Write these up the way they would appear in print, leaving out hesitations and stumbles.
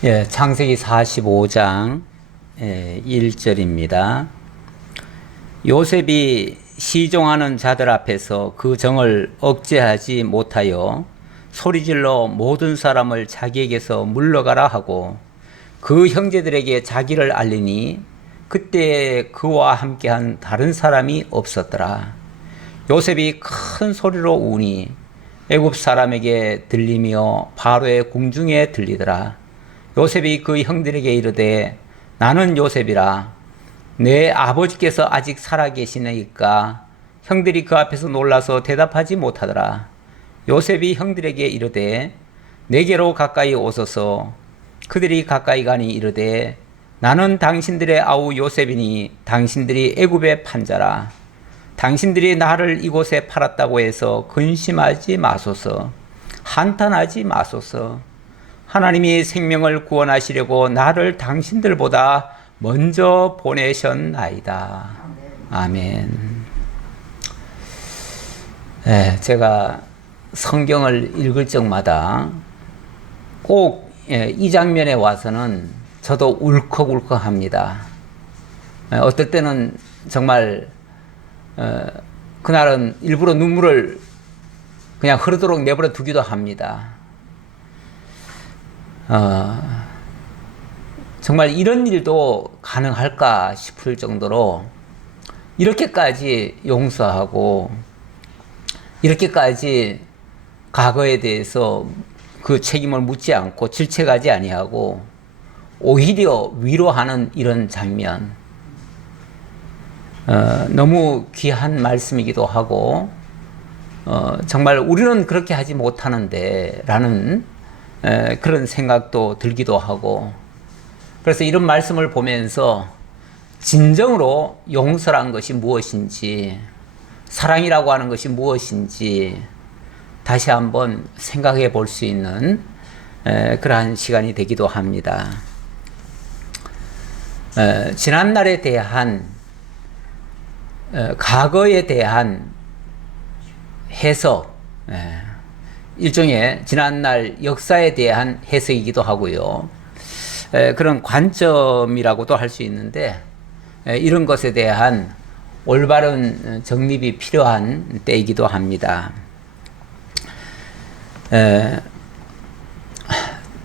창세기 45장 1절입니다. 요셉이 시종하는 자들 앞에서 그 정을 억제하지 못하여 소리질러 모든 사람을 자기에게서 물러가라 하고 그 형제들에게 자기를 알리니 그때 그와 함께한 다른 사람이 없었더라. 요셉이 큰 소리로 우니 애굽 사람에게 들리며 바로의 궁중에 들리더라. 요셉이 그 형들에게 이르되 나는 요셉이라. 내 아버지께서 아직 살아계시니까. 형들이 그 앞에서 놀라서 대답하지 못하더라. 요셉이 형들에게 이르되 내게로 가까이 오소서. 그들이 가까이 가니 이르되 나는 당신들의 아우 요셉이니 당신들이 애굽의 판자라. 당신들이 나를 이곳에 팔았다고 해서 근심하지 마소서. 한탄하지 마소서. 하나님이 생명을 구원하시려고 나를 당신들보다 먼저 보내셨나이다. 아멘. 제가 성경을 읽을 적마다 꼭 이 장면에 와서는 저도 울컥울컥합니다. 어떨 때는 정말 그날은 일부러 눈물을 그냥 흐르도록 내버려 두기도 합니다. 정말 이런 일도 가능할까 싶을 정도로 이렇게까지 용서하고 이렇게까지 과거에 대해서 그 책임을 묻지 않고 질책하지 아니하고 오히려 위로하는 이런 장면, 너무 귀한 말씀이기도 하고 정말 우리는 그렇게 하지 못하는데 라는 그런 생각도 들기도 하고, 그래서 이런 말씀을 보면서 진정으로 용서란 것이 무엇인지, 사랑이라고 하는 것이 무엇인지 다시 한번 생각해 볼 수 있는 그러한 시간이 되기도 합니다. 지난날에 대한 과거에 대한 해석, 일종의 지난날 역사에 대한 해석이기도 하고요. 그런 관점이라고도 할 수 있는데 이런 것에 대한 올바른 정립이 필요한 때이기도 합니다.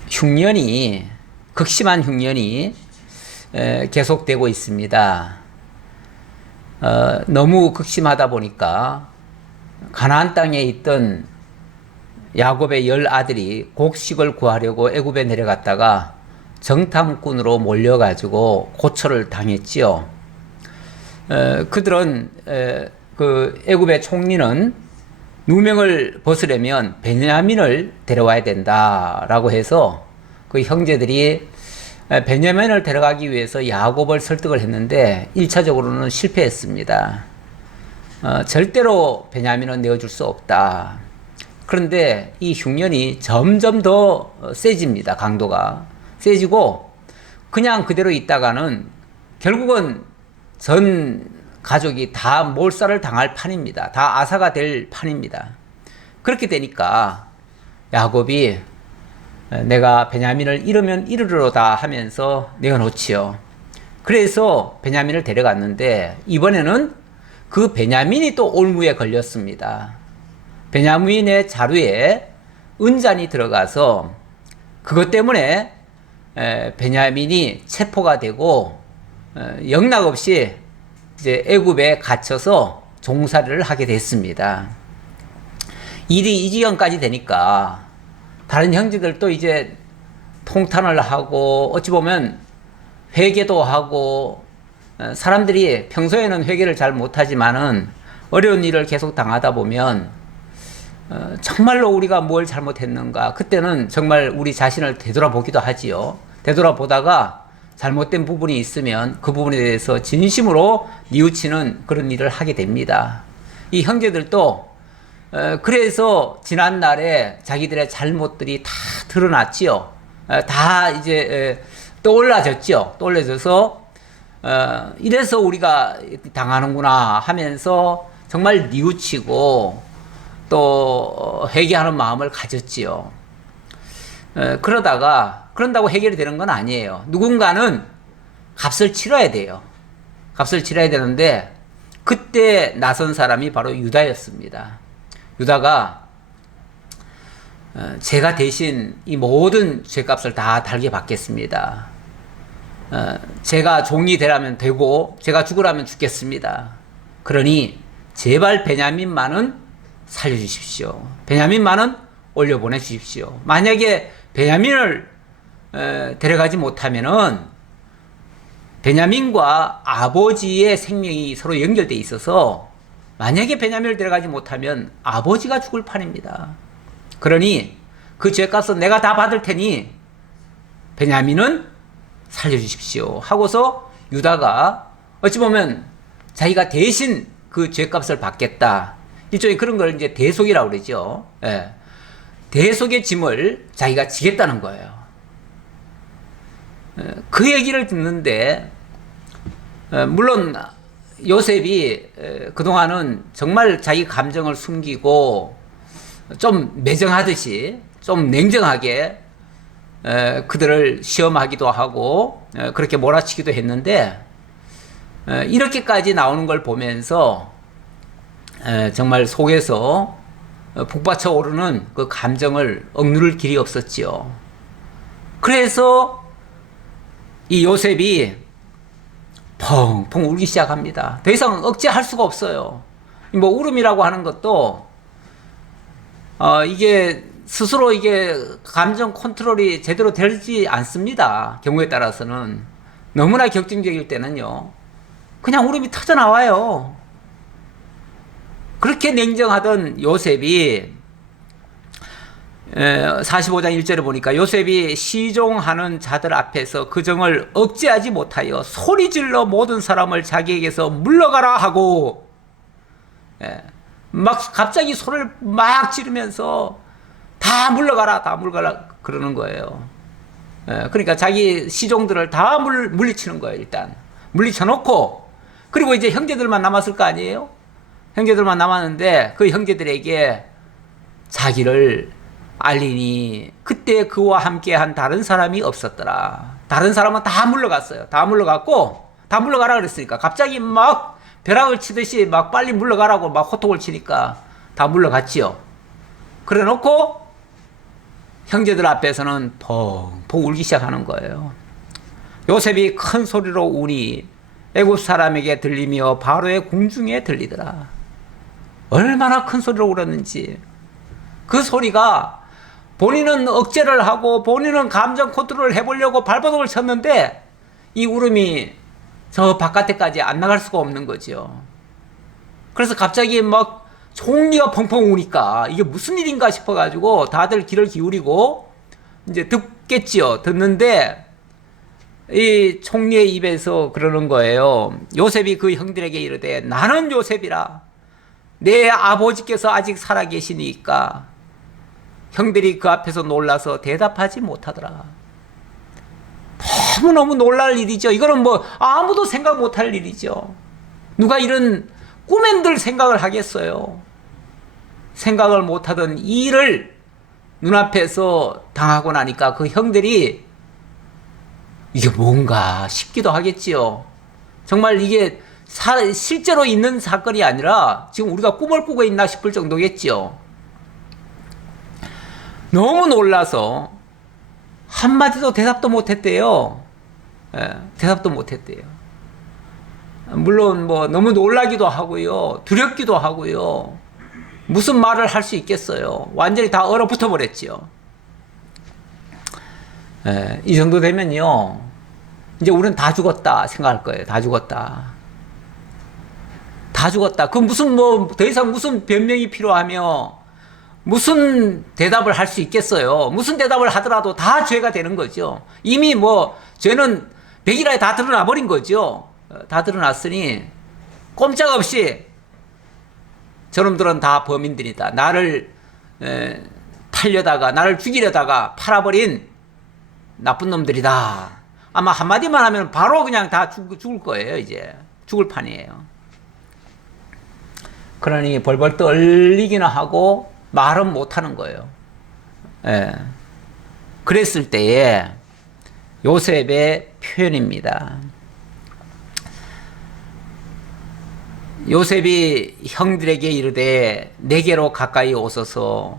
흉년이, 극심한 흉년이 계속되고 있습니다. 너무 극심하다 보니까 가나안 땅에 있던 야곱의 10아들이 곡식을 구하려고 애굽에 내려갔다가 정탐꾼으로 몰려가지고 고초를 당했지요. 그들은 그 애굽의 총리는 누명을 벗으려면 베냐민을 데려와야 된다라고 해서 그 형제들이 베냐민을 데려가기 위해서 야곱을 설득을 했는데 1차적으로는 실패했습니다. 절대로 베냐민은 내어줄 수 없다. 그런데 이 흉년이 점점 더 세집니다. 강도가 세지고 그냥 그대로 있다가는 결국은 전 가족이 다 몰살을 당할 판입니다. 다 아사가 될 판입니다. 그렇게 되니까 야곱이 내가 베냐민을 잃으면 잃으리로다 하면서 내어놓지요. 그래서 베냐민을 데려갔는데 이번에는 그 베냐민이 또 올무에 걸렸습니다. 베냐민의 자루에 은잔이 들어가서 그것 때문에 베냐민이 체포가 되고 영락없이 이제 애굽에 갇혀서 종살이를 하게 됐습니다. 일이 이 지경까지 되니까 다른 형제들도 이제 통탄을 하고 어찌 보면 회개도 하고, 사람들이 평소에는 회개를 잘 못하지만은 어려운 일을 계속 당하다 보면 정말로 우리가 뭘 잘못했는가, 그때는 정말 우리 자신을 되돌아보기도 하지요. 되돌아보다가 잘못된 부분이 있으면 그 부분에 대해서 진심으로 뉘우치는 그런 일을 하게 됩니다. 이 형제들도 그래서 지난날에 자기들의 잘못들이 다 드러났지요. 다 이제 떠올라졌죠. 떠올라져서 이래서 우리가 당하는구나 하면서 정말 뉘우치고 또 회개하는 마음을 가졌지요. 그러다가 그런다고 해결이 되는 건 아니에요. 누군가는 값을 치러야 돼요. 값을 치러야 되는데 그때 나선 사람이 바로 유다였습니다. 유다가 제가 대신 이 모든 죄값을 다 달게 받겠습니다. 제가 종이 되라면 되고 제가 죽으라면 죽겠습니다. 그러니 제발 베냐민만은 살려주십시오. 베냐민만은 올려보내주십시오. 만약에 베냐민을 데려가지 못하면은 베냐민과 아버지의 생명이 서로 연결되어 있어서 만약에 베냐민을 데려가지 못하면 아버지가 죽을 판입니다. 그러니 그 죄값은 내가 다 받을 테니 베냐민은 살려주십시오 하고서 유다가 어찌 보면 자기가 대신 그 죄값을 받겠다. 일종의 그런 걸 이제 대속이라고 그러죠. 예. 대속의 짐을 자기가 지겠다는 거예요. 그 얘기를 듣는데 물론 요셉이 그동안은 정말 자기 감정을 숨기고 좀 매정하듯이 좀 냉정하게 그들을 시험하기도 하고 그렇게 몰아치기도 했는데 이렇게까지 나오는 걸 보면서 정말 속에서 북받쳐 오르는 그 감정을 억누를 길이 없었지요. 그래서 이 요셉이 펑펑 울기 시작합니다. 더 이상 억제할 수가 없어요. 뭐 울음이라고 하는 것도 이게 스스로 이게 감정 컨트롤이 제대로 되지 않습니다. 경우에 따라서는 너무나 격정적일 때는요. 그냥 울음이 터져 나와요. 그렇게 냉정하던 요셉이 45장 1절에 보니까 요셉이 시종하는 자들 앞에서 그 정을 억제하지 못하여 소리질러 모든 사람을 자기에게서 물러가라 하고 막 갑자기 소리를 막 지르면서 다 물러가라 그러는 거예요. 그러니까 자기 시종들을 다 물리치는 거예요. 일단 물리쳐놓고 그리고 이제 형제들만 남았을 거 아니에요. 형제들만 남았는데 그 형제들에게 자기를 알리니 그때 그와 함께한 다른 사람이 없었더라. 다른 사람은 다 물러갔어요. 다 물러갔고 다 물러가라 그랬으니까 갑자기 막 벼락을 치듯이 막 빨리 물러가라고 막 호통을 치니까 다 물러갔지요. 그래 놓고 형제들 앞에서는 펑펑 울기 시작하는 거예요. 요셉이 큰 소리로 우니 애굽 사람에게 들리며 바로의 궁중에 들리더라. 얼마나 큰 소리로 울었는지. 그 소리가 본인은 억제를 하고 본인은 감정 컨트롤을 해보려고 발버둥을 쳤는데 이 울음이 저 바깥에까지 안 나갈 수가 없는 거죠. 그래서 갑자기 막 총리가 펑펑 우니까 이게 무슨 일인가 싶어가지고 다들 귀를 기울이고 이제 듣겠지요. 듣는데 이 총리의 입에서 그러는 거예요. 요셉이 그 형들에게 이르되 나는 요셉이라. 내 아버지께서 아직 살아계시니까. 형들이 그 앞에서 놀라서 대답하지 못하더라. 너무너무 놀랄 일이죠. 이거는 뭐 아무도 생각 못할 일이죠. 누가 이런 꿈엔들 생각을 하겠어요. 생각을 못하던 이 일을 눈앞에서 당하고 나니까 그 형들이 이게 뭔가 싶기도 하겠지요. 정말 이게 실제로 있는 사건이 아니라 지금 우리가 꿈을 꾸고 있나 싶을 정도겠지요. 너무 놀라서 한마디도 대답도 못했대요. 대답도 못했대요. 물론 뭐 너무 놀라기도 하고요. 두렵기도 하고요. 무슨 말을 할 수 있겠어요. 완전히 다 얼어붙어 버렸지요. 이 정도 되면요. 이제 우리는 다 죽었다 생각할 거예요. 다 죽었다. 다 죽었다. 그 무슨 뭐 더 이상 무슨 변명이 필요하며 무슨 대답을 할 수 있겠어요. 무슨 대답을 하더라도 다 죄가 되는 거죠. 이미 뭐 죄는 백일하에 다 드러나 버린 거죠. 다 드러났으니 꼼짝없이 저놈들은 다 범인들이다. 나를 팔려다가 나를 죽이려다가 팔아버린 나쁜 놈들이다. 아마 한마디만 하면 바로 그냥 다 죽을 거예요. 이제 죽을 판이에요. 그러니 벌벌 떨리기나 하고 말은 못하는 거예요. 그랬을 때에 요셉의 표현입니다. 요셉이 형들에게 이르되 내게로 가까이 오소서.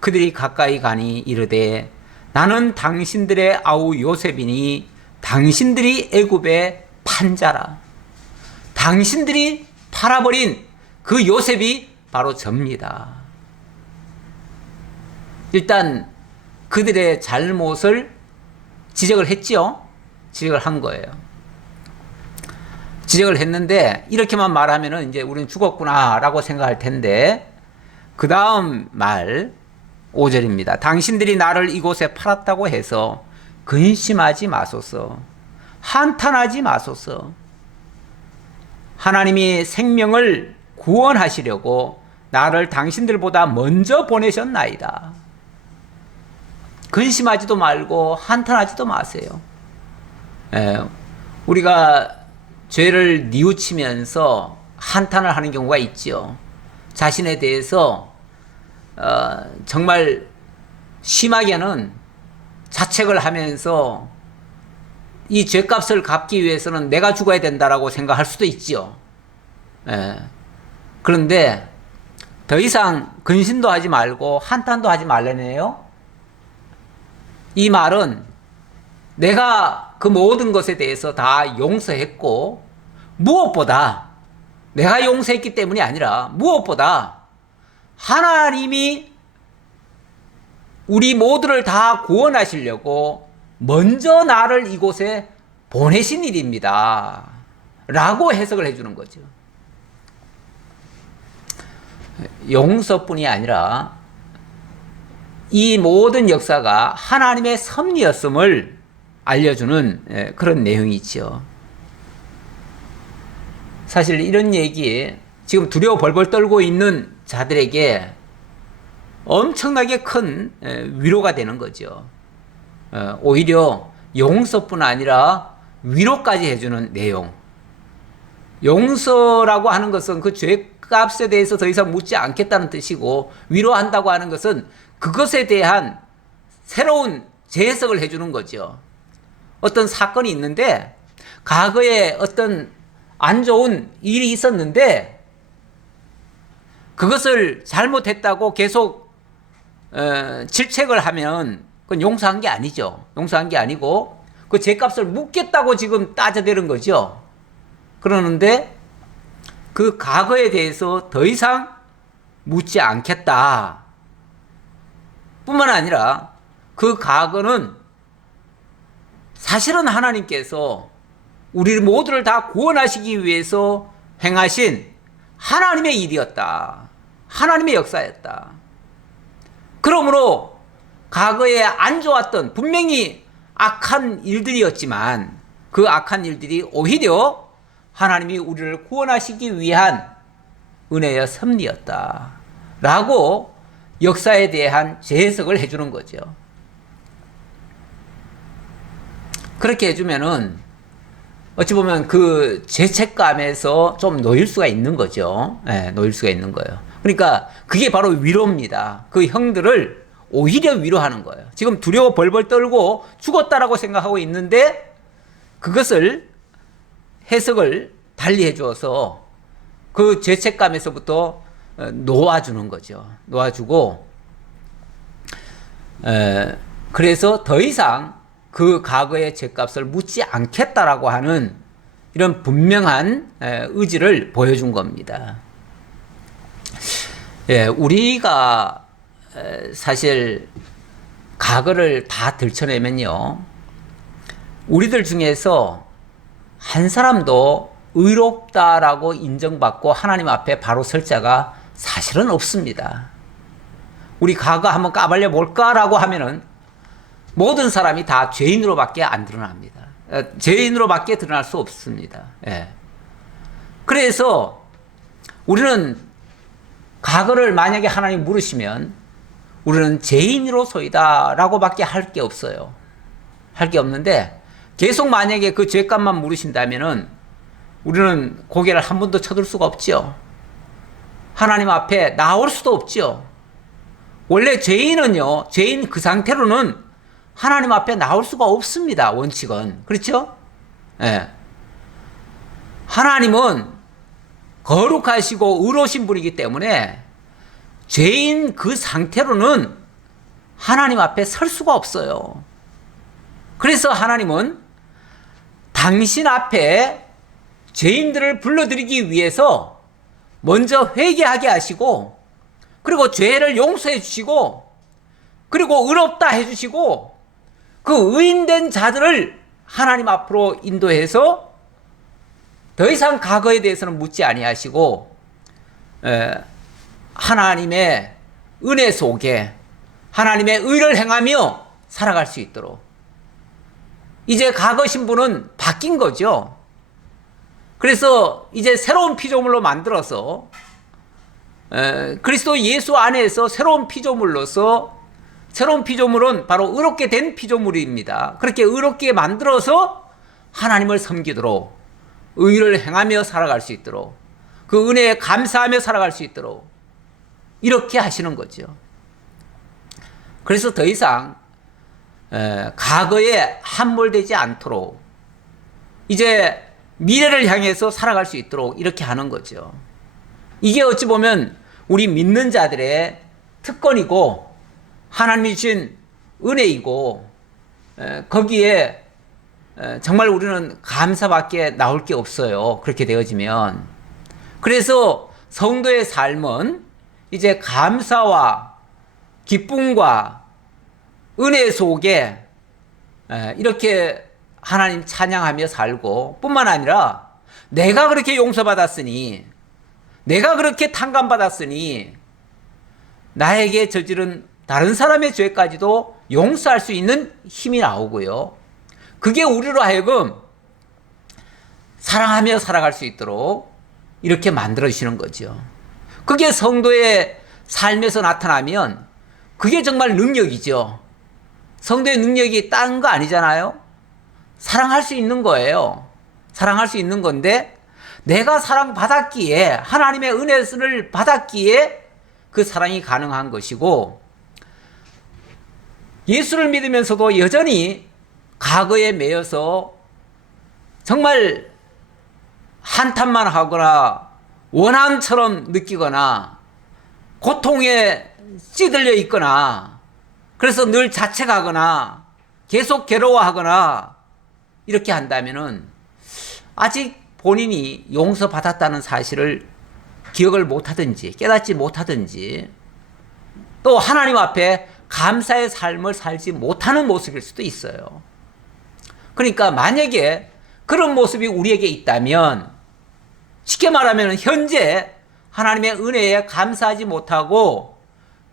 그들이 가까이 가니 이르되 나는 당신들의 아우 요셉이니 당신들이 애굽의 판자라. 당신들이 팔아버린 그 요셉이 바로 접니다. 일단 그들의 잘못을 지적을 했지요. 지적을 한 거예요. 지적을 했는데 이렇게만 말하면은 이제 우리는 죽었구나라고 생각할 텐데 그 다음 말 5절입니다. 당신들이 나를 이곳에 팔았다고 해서 근심하지 마소서. 한탄하지 마소서. 하나님이 생명을 구원하시려고 나를 당신들보다 먼저 보내셨나이다. 근심하지도 말고 한탄하지도 마세요. 우리가 죄를 뉘우치면서 한탄을 하는 경우가 있죠. 자신에 대해서 정말 심하게는 자책을 하면서 이 죄값을 갚기 위해서는 내가 죽어야 된다라고 생각할 수도 있지요. 그런데 더 이상 근심도 하지 말고 한탄도 하지 말라네요. 이 말은 내가 그 모든 것에 대해서 다 용서했고 무엇보다 내가 용서했기 때문이 아니라 무엇보다 하나님이 우리 모두를 다 구원하시려고 먼저 나를 이곳에 보내신 일입니다. 라고 해석을 해주는 거죠. 용서뿐이 아니라 이 모든 역사가 하나님의 섭리였음을 알려주는 그런 내용이죠. 사실 이런 얘기 지금 두려워 벌벌 떨고 있는 자들에게 엄청나게 큰 위로가 되는 거죠. 오히려 용서뿐 아니라 위로까지 해주는 내용. 용서라고 하는 것은 그 죄값에 대해서 더 이상 묻지 않겠다는 뜻이고, 위로한다고 하는 것은 그것에 대한 새로운 재해석을 해주는 거죠. 어떤 사건이 있는데 과거에 어떤 안 좋은 일이 있었는데 그것을 잘못했다고 계속 질책을 하면 그건 용서한 게 아니죠. 용서한 게 아니고 그 죄값을 묻겠다고 지금 따져대는 거죠. 그러는데 그 과거에 대해서 더 이상 묻지 않겠다 뿐만 아니라 그 과거는 사실은 하나님께서 우리 모두를 다 구원하시기 위해서 행하신 하나님의 일이었다. 하나님의 역사였다. 그러므로 과거에 안 좋았던 분명히 악한 일들이었지만 그 악한 일들이 오히려 하나님이 우리를 구원하시기 위한 은혜의 섭리였다. 라고 역사에 대한 재해석을 해주는 거죠. 그렇게 해주면은 어찌 보면 그 죄책감에서 좀 놓일 수가 있는 거죠. 네, 놓일 수가 있는 거예요. 그러니까 그게 바로 위로입니다. 그 형들을 오히려 위로하는 거예요. 지금 두려워 벌벌 떨고 죽었다라고 생각하고 있는데 그것을 해석을 달리 해주어서 그 죄책감에서부터 놓아주는 거죠. 놓아주고 그래서 더 이상 그 과거의 죄값을 묻지 않겠다라고 하는 이런 분명한 의지를 보여준 겁니다. 우리가 사실 과거를 다 들춰내면요, 우리들 중에서 한 사람도 의롭다라고 인정받고 하나님 앞에 바로 설 자가 사실은 없습니다. 우리 과거 한번 까발려 볼까라고 하면은 모든 사람이 다 죄인으로밖에 안 드러납니다. 죄인으로밖에 드러날 수 없습니다. 그래서 우리는 과거를 만약에 하나님 물으시면 우리는 죄인으로소이다 라고 밖에 할 게 없어요. 할 게 없는데 계속 만약에 그 죄값만 물으신다면은 우리는 고개를 한 번도 쳐들 수가 없죠. 하나님 앞에 나올 수도 없죠. 원래 죄인은요, 죄인 그 상태로는 하나님 앞에 나올 수가 없습니다. 원칙은. 그렇죠? 예. 하나님은 거룩하시고 의로우신 분이기 때문에 죄인 그 상태로는 하나님 앞에 설 수가 없어요. 그래서 하나님은 당신 앞에 죄인들을 불러들이기 위해서 먼저 회개하게 하시고, 그리고 죄를 용서해 주시고, 그리고 의롭다 해 주시고, 그 의인된 자들을 하나님 앞으로 인도해서 더 이상 과거에 대해서는 묻지 아니하시고 하나님의 은혜 속에 하나님의 의를 행하며 살아갈 수 있도록, 이제 과거 신분은 바뀐 거죠. 그래서 이제 새로운 피조물로 만들어서 그리스도 예수 안에서 새로운 피조물로서, 새로운 피조물은 바로 의롭게 된 피조물입니다. 그렇게 의롭게 만들어서 하나님을 섬기도록, 의를 행하며 살아갈 수 있도록, 그 은혜에 감사하며 살아갈 수 있도록 이렇게 하시는 거죠. 그래서 더 이상 과거에 함몰되지 않도록 이제 미래를 향해서 살아갈 수 있도록 이렇게 하는 거죠. 이게 어찌 보면 우리 믿는 자들의 특권이고 하나님이 주신 은혜이고, 거기에 정말 우리는 감사밖에 나올 게 없어요. 그렇게 되어지면. 그래서 성도의 삶은 이제 감사와 기쁨과 은혜 속에 이렇게 하나님 찬양하며 살고, 뿐만 아니라 내가 그렇게 용서받았으니, 내가 그렇게 탕감받았으니 나에게 저지른 다른 사람의 죄까지도 용서할 수 있는 힘이 나오고요. 그게 우리로 하여금 사랑하며 살아갈 수 있도록 이렇게 만들어주시는 거죠. 그게 성도의 삶에서 나타나면 그게 정말 능력이죠. 성도의 능력이 다른 거 아니잖아요. 사랑할 수 있는 거예요. 사랑할 수 있는 건데, 내가 사랑받았기에, 하나님의 은혜를 받았기에 그 사랑이 가능한 것이고, 예수를 믿으면서도 여전히 과거에 매여서 정말 한탄만 하거나 원한처럼 느끼거나 고통에 찌들려 있거나, 그래서 늘 자책하거나 계속 괴로워하거나 이렇게 한다면은 아직 본인이 용서받았다는 사실을 기억을 못하든지 깨닫지 못하든지, 또 하나님 앞에 감사의 삶을 살지 못하는 모습일 수도 있어요. 그러니까 만약에 그런 모습이 우리에게 있다면, 쉽게 말하면 현재 하나님의 은혜에 감사하지 못하고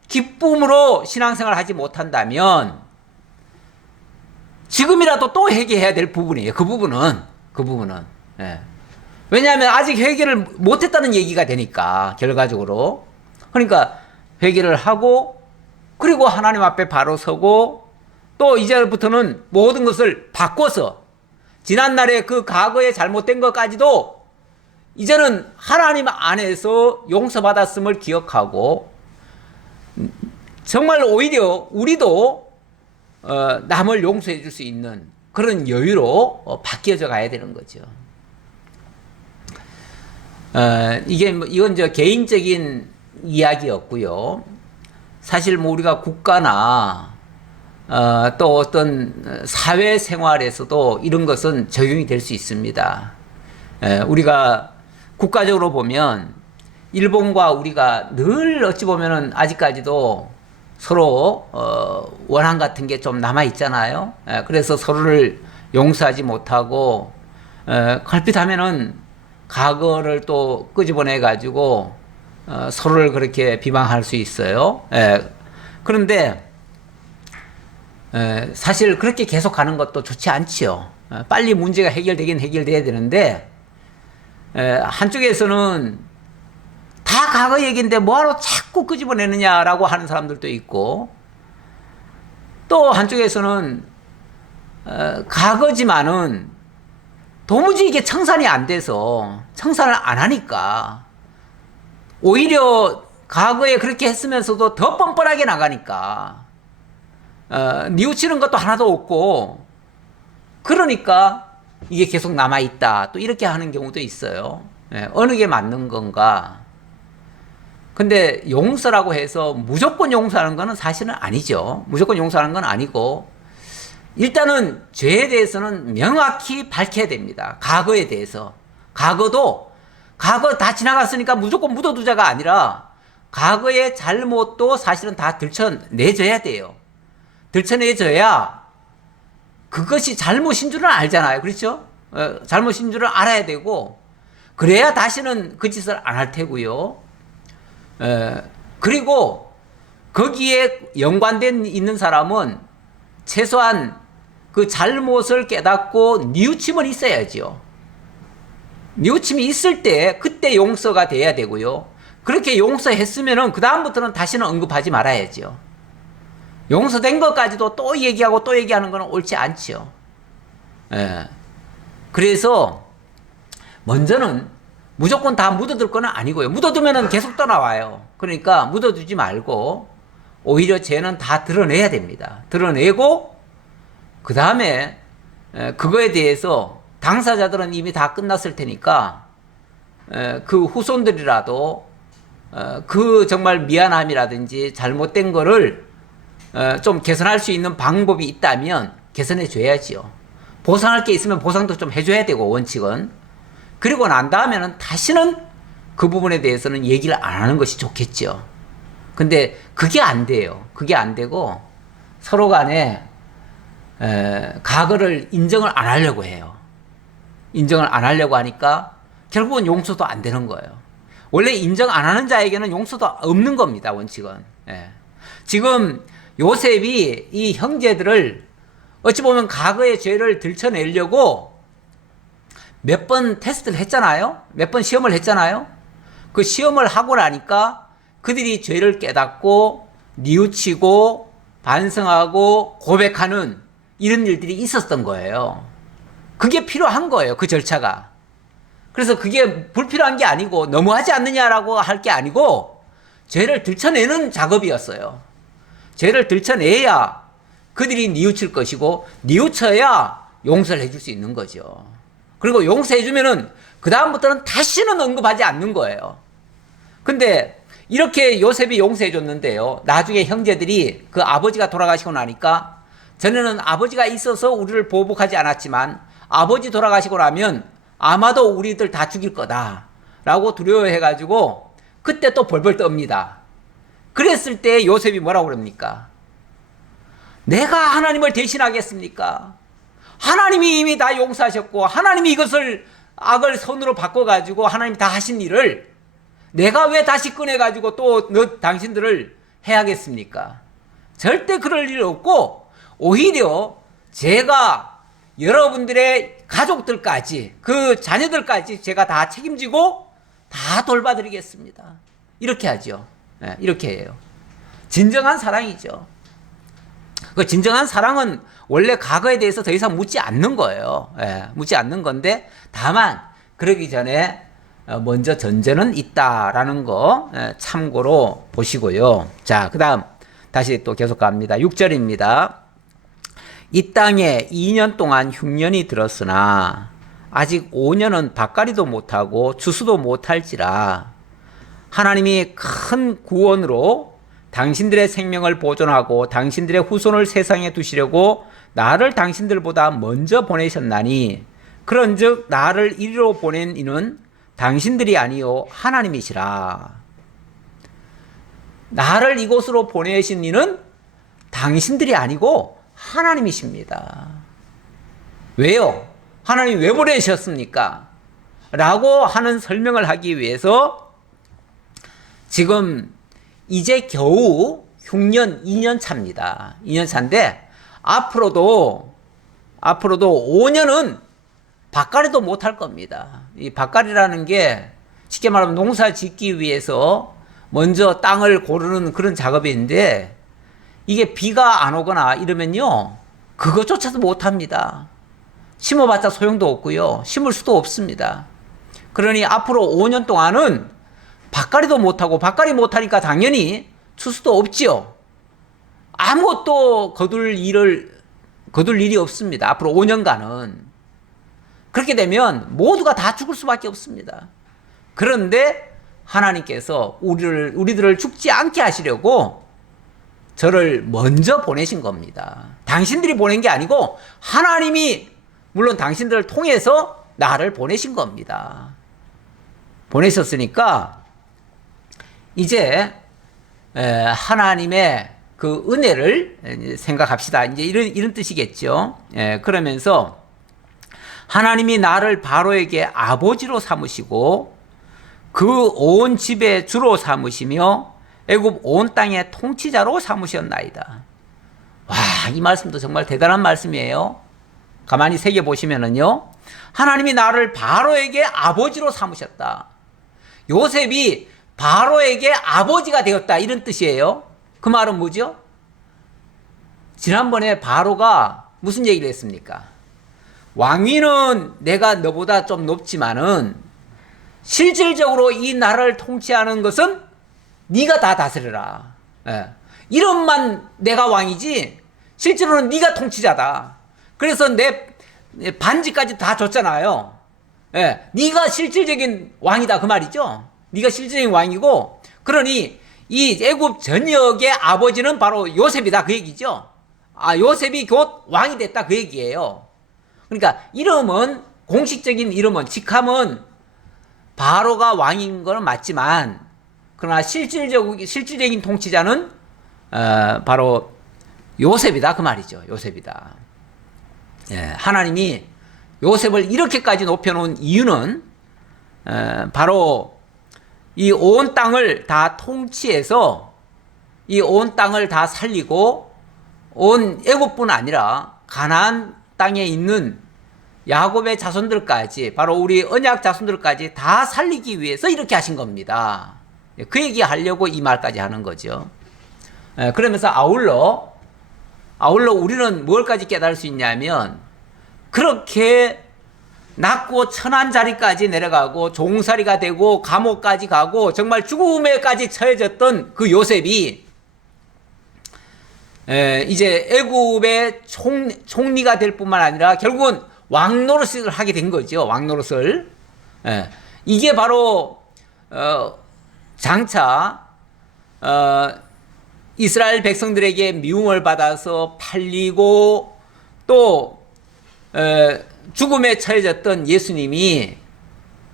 기쁨으로 신앙생활을 하지 못한다면 지금이라도 또 회개해야 될 부분이에요. 그 부분은. 예. 왜냐하면 아직 회개를 못했다는 얘기가 되니까, 결과적으로. 그러니까 회개를 하고, 그리고 하나님 앞에 바로 서고, 또 이제부터는 모든 것을 바꿔서 지난날의 그 과거에 잘못된 것까지도 이제는 하나님 안에서 용서받았음을 기억하고, 정말 오히려 우리도 남을 용서해 줄 수 있는 그런 여유로 바뀌어져 가야 되는 거죠. 이건 개인적인 이야기였고요. 사실 우리가 국가나 또 어떤 사회생활에서도 이런 것은 적용이 될 수 있습니다. 우리가 국가적으로 보면 일본과 우리가 늘 어찌 보면은 아직까지도 서로 원한 같은 게 좀 남아 있잖아요. 그래서 서로를 용서하지 못하고 걸핏하면은 과거를 또 끄집어내 가지고 서로를 그렇게 비방할 수 있어요. 그런데 사실 그렇게 계속 가는 것도 좋지 않지요. 빨리 문제가 해결되긴 해결돼야 되는데, 한쪽에서는 다 과거 얘기인데 뭐하러 자꾸 끄집어내느냐라고 하는 사람들도 있고, 또 한쪽에서는 과거지만은 도무지 이게 청산이 안 돼서 청산을 안 하니까 오히려 과거에 그렇게 했으면서도 더 뻔뻔하게 나가니까 뉘우치는 것도 하나도 없고, 그러니까 이게 계속 남아있다. 또 이렇게 하는 경우도 있어요. 예, 어느 게 맞는 건가. 근데 용서라고 해서 무조건 용서하는 거는 사실은 아니죠. 무조건 용서하는 건 아니고, 일단은 죄에 대해서는 명확히 밝혀야 됩니다. 과거에 대해서. 과거 다 지나갔으니까 무조건 묻어두자가 아니라, 과거의 잘못도 사실은 다 들춰내줘야 돼요. 들춰내줘야 그것이 잘못인 줄은 알잖아요. 그렇죠? 잘못인 줄을 알아야 되고, 그래야 다시는 그 짓을 안 할 테고요. 그리고 거기에 연관된 있는 사람은 최소한 그 잘못을 깨닫고 뉘우침은 있어야죠. 뉘우침이 있을 때 그때 용서가 돼야 되고요. 그렇게 용서했으면은 그 다음부터는 다시는 언급하지 말아야죠. 용서된 것까지도 또 얘기하고 또 얘기하는 건 옳지 않죠. 그래서 먼저는 무조건 다 묻어둘 건 아니고요. 묻어두면은 계속 떠나와요. 그러니까 묻어두지 말고 오히려 죄는 다 드러내야 됩니다. 드러내고 그 다음에 그거에 대해서 당사자들은 이미 다 끝났을 테니까 그 후손들이라도 그 정말 미안함이라든지 잘못된 거를 좀 개선할 수 있는 방법이 있다면 개선해 줘야지요. 보상할 게 있으면 보상도 좀 해줘야 되고, 원칙은. 그리고 난 다음에는 다시는 그 부분에 대해서는 얘기를 안 하는 것이 좋겠죠. 근데 그게 안 돼요. 그게 안 되고 서로 간에 과거를 인정을 안 하려고 해요. 인정을 안 하려고 하니까 결국은 용서도 안 되는 거예요. 원래 인정 안 하는 자에게는 용서도 없는 겁니다, 원칙은. 지금 요셉이 이 형제들을 어찌 보면 과거의 죄를 들춰내려고 몇 번 테스트를 했잖아요. 몇 번 시험을 했잖아요. 그 시험을 하고 나니까 그들이 죄를 깨닫고 뉘우치고 반성하고 고백하는 이런 일들이 있었던 거예요. 그게 필요한 거예요. 그 절차가. 그래서 그게 불필요한 게 아니고 너무하지 않느냐라고 할 게 아니고 죄를 들춰내는 작업이었어요. 죄를 들춰내야 그들이 뉘우칠 것이고 뉘우쳐야 용서를 해줄 수 있는 거죠. 그리고 용서해주면은 그 다음부터는 다시는 언급하지 않는 거예요. 근데 이렇게 요셉이 용서해줬는데요. 나중에 형제들이 그 아버지가 돌아가시고 나니까 전에는 아버지가 있어서 우리를 보복하지 않았지만 아버지 돌아가시고 나면 아마도 우리들 다 죽일 거다 라고 두려워해가지고 그때 또 벌벌 떱니다. 그랬을 때 요셉이 뭐라고 그럽니까? 내가 하나님을 대신하겠습니까? 하나님이 이미 다 용서하셨고 하나님이 이것을 악을 선으로 바꿔가지고 하나님이 다 하신 일을 내가 왜 다시 꺼내가지고 또 당신들을 해야겠습니까? 절대 그럴 일 없고 오히려 제가 여러분들의 가족들까지 그 자녀들까지 제가 다 책임지고 다 돌봐드리겠습니다. 이렇게 하죠. 이렇게 해요. 진정한 사랑이죠. 그 진정한 사랑은 원래 과거에 대해서 더 이상 묻지 않는 거예요. 묻지 않는 건데 다만 그러기 전에 먼저 전제는 있다라는 거 참고로 보시고요. 자, 그 다음 다시 또 계속 갑니다. 6절입니다. 이 땅에 2년 동안 흉년이 들었으나 아직 5년은 밭갈이도 못하고 추수도 못할지라 하나님이 큰 구원으로 당신들의 생명을 보존하고 당신들의 후손을 세상에 두시려고 나를 당신들보다 먼저 보내셨나니 그런즉 나를 이리로 보낸 이는 당신들이 아니요 하나님이시라. 나를 이곳으로 보내신 이는 당신들이 아니고 하나님이십니다. 왜요? 하나님이 왜 보내셨습니까? 라고 하는 설명을 하기 위해서 지금 이제 겨우 흉년 2년 차입니다. 2년 차인데 앞으로도 5년은 밭갈이도 못할 겁니다. 이 밭갈이라는 게 쉽게 말하면 농사 짓기 위해서 먼저 땅을 고르는 그런 작업인데 이게 비가 안 오거나 이러면요 그것조차도 못합니다. 심어봤자 소용도 없고요 심을 수도 없습니다. 그러니 앞으로 5년 동안은 밭갈이도 못하고 밭갈이 못하니까 당연히 추수도 없지요. 아무것도 거둘 일이 없습니다. 앞으로 5년간은. 그렇게 되면 모두가 다 죽을 수밖에 없습니다. 그런데 하나님께서 우리들을 죽지 않게 하시려고 저를 먼저 보내신 겁니다. 당신들이 보낸 게 아니고 하나님이 물론 당신들을 통해서 나를 보내신 겁니다. 보내셨으니까 이제 하나님의 그 은혜를 생각합시다. 이제 이런 뜻이겠죠. 그러면서 하나님이 나를 바로에게 아버지로 삼으시고 그 온 집의 주로 삼으시며 애굽 온 땅의 통치자로 삼으셨나이다. 와, 이 말씀도 정말 대단한 말씀이에요. 가만히 새겨보시면은요, 하나님이 나를 바로에게 아버지로 삼으셨다. 요셉이 바로에게 아버지가 되었다, 이런 뜻이에요. 그 말은 뭐죠? 지난번에 바로가 무슨 얘기를 했습니까? 왕위는 내가 너보다 좀 높지만은 실질적으로 이 나라를 통치하는 것은 네가 다 다스려라. 이름만 내가 왕이지 실제로는 네가 통치자다. 그래서 내 반지까지 다 줬잖아요. 네가 실질적인 왕이다, 그 말이죠. 네가 실질적인 왕이고, 그러니 이 애굽 전역의 아버지는 바로 요셉이다, 그 얘기죠. 요셉이 곧 왕이 됐다, 그 얘기예요. 그러니까 이름은, 공식적인 이름은, 직함은 바로가 왕인 건 맞지만, 그러나 실질적인 통치자는 바로 요셉이다, 그 말이죠. 요셉이다. 하나님이 요셉을 이렇게까지 높여놓은 이유는 바로 이 온 땅을 다 통치해서 이 온 땅을 다 살리고 온 애굽뿐 아니라 가나안 땅에 있는 야곱의 자손들까지, 바로 우리 언약 자손들까지 다 살리기 위해서 이렇게 하신 겁니다. 그 얘기 하려고 이 말까지 하는 거죠. 그러면서 아울러 우리는 뭘까지 깨달을 수 있냐면, 그렇게 낮고 천한 자리까지 내려가고 종살이가 되고 감옥까지 가고 정말 죽음에까지 처해졌던 그 요셉이 이제 애굽의 총리가 될 뿐만 아니라 결국은 왕노릇을 하게 된 거죠. 왕노릇을. 이게 바로 장차 이스라엘 백성들에게 미움을 받아서 팔리고 또 죽음에 처해졌던 예수님이